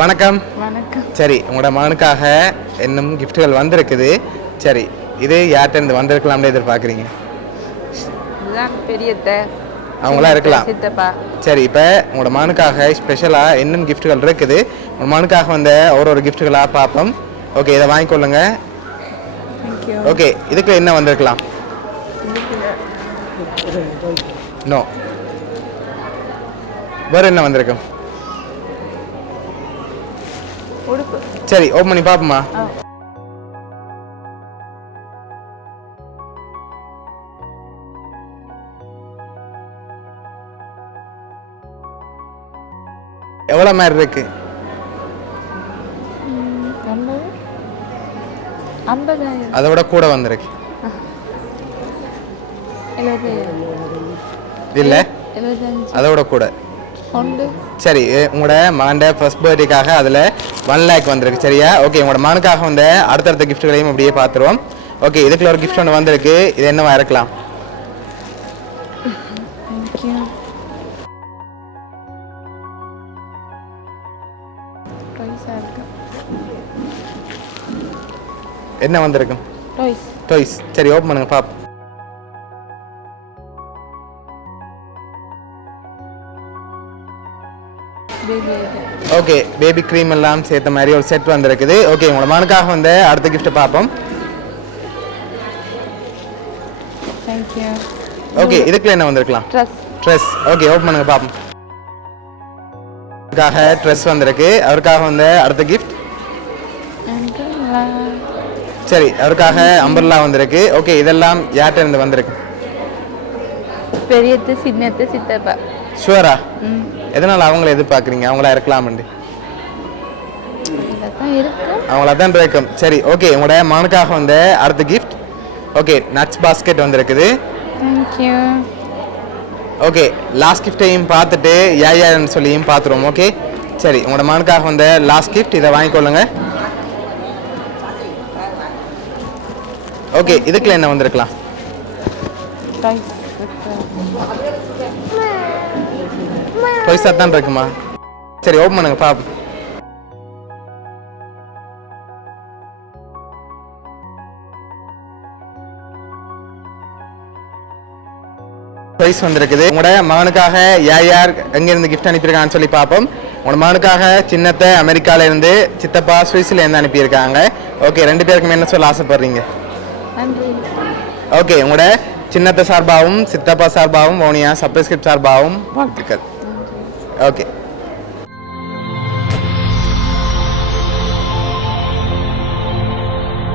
வணக்கம். வணக்கம். சரி, உங்களோட மகனுக்காக இன்னும் கிஃப்ட்டுகள் வந்திருக்குது. சரி, இது யார்கிட்ட இருந்து வந்திருக்கலாம்னு எதிர்பார்க்குறீங்க? பெரியத்தை அவங்களா இருக்கலாம். சித்தப்பா. சரி, இப்போ உங்களோட மகனுக்காக ஸ்பெஷலாக இன்னும் கிஃப்ட்டுகள் இருக்குது. உங்கள் மகனுக்காக வந்த ஒரு கிஃப்ட்டுகளாக பார்ப்போம். ஓகே, இதை வாங்கிக்கொள்ளுங்க. ஓகே, இதுக்கு என்ன வந்திருக்கலாம்? நோ. வேறு என்ன வந்திருக்கும்? சரி, ஓப்பன் பண்ணி பார்ப்போமா? எவ்வளோ மாதிரி இருக்கு? 50,000. அதை விட கூட வந்திருக்கு. இல்லை, அதை விட கூட. சரி, உங்களோட மகன்ட ஃபர்ஸ்ட் பர்த்டேக்காக அதில் 1 lakh வந்திருக்கு. சரியா? ஓகே, உங்களோட மகனுக்காக வந்த அடுத்தடுத்த கிஃப்ட்டுகளையும் அப்படியே பார்த்துருவோம். ஓகே, இதுக்குள்ள ஒரு கிஃப்ட் ஒன்று வந்திருக்கு. இது என்னவா இருக்கலாம்? என்ன வந்திருக்கும்? டாய்ஸ். சரி, ஓப்பன் பண்ணுங்க பாப். ஓகே, பேபி க்ரீம் எல்லாம் சேர்த்த மாதிரி ஒரு செட் வந்திருக்குது. ஓகே, உங்களோட மகனுக்காக வந்து அடுத்த கிஃப்ட்டை பார்ப்போம். ஓகே, இதுக்குள்ள என்ன வந்திருக்கலாம்? ட்ரெஸ். ஓகே, ஓப்பன் பண்ணுங்க பாப்போம். ட்ரெஸ் வந்திருக்கு. அவருக்காக வந்து அடுத்த கிஃப்ட். சரி, அவருக்காக அம்பர்லா வந்திருக்கு. ஓகே, இதெல்லாம் யார்கிட்ட இருந்து வந்திருக்கு? பெரியத்து, சின்னத்து, சித்தப்பா. ஷுவரா? எதனால அவங்கள எதிர்பார்க்குறீங்க? அவங்களா இருக்கலாம்ண்டு? அவங்களா தான் இருக்கும். சரி, ஓகே, உங்களோட மகனுக்காக வந்து அடுத்த கிஃப்ட். ஓகே, நட்ஸ் பாஸ்கெட் வந்திருக்குது. ஓகே, லாஸ்ட் கிஃப்டையும் பார்த்துட்டு யாருன்னு சொல்லியும் பார்த்துருவோம். ஓகே, சரி, உங்களோட மகனுக்காக வந்து லாஸ்ட் கிஃப்ட். இதை வாங்கிக்கொள்ளுங்க. ஓகே, இதுக்குள்ள என்ன வந்திருக்கலாம்? பைசா தான் இருக்குமா? சரி, ஓப்பன் பண்ணுங்க பாப்போம். ப்ரைஸ் வந்திருக்குது. உங்களோட மகனுக்காக யார் எங்கேருந்து கிஃப்ட் அனுப்பியிருக்காங்கன்னு சொல்லி பார்ப்போம். உங்களோட மகனுக்காக சின்னத்தை அமெரிக்காவிலேருந்து, சித்தப்பா சுவிஸ்லேருந்து அனுப்பியிருக்காங்க. ஓகே, 2 பேருக்குமே என்ன சொல்ல ஆசைப்படுறீங்க? ஓகே, உங்களோட சின்னத்தை சார்பாகவும் சித்தப்பா சார்பாகவும் வவுனியா சப்ஸ்கிரிப்ட் சார்பாகவும் வாழ்த்துக்கள். ஓகே.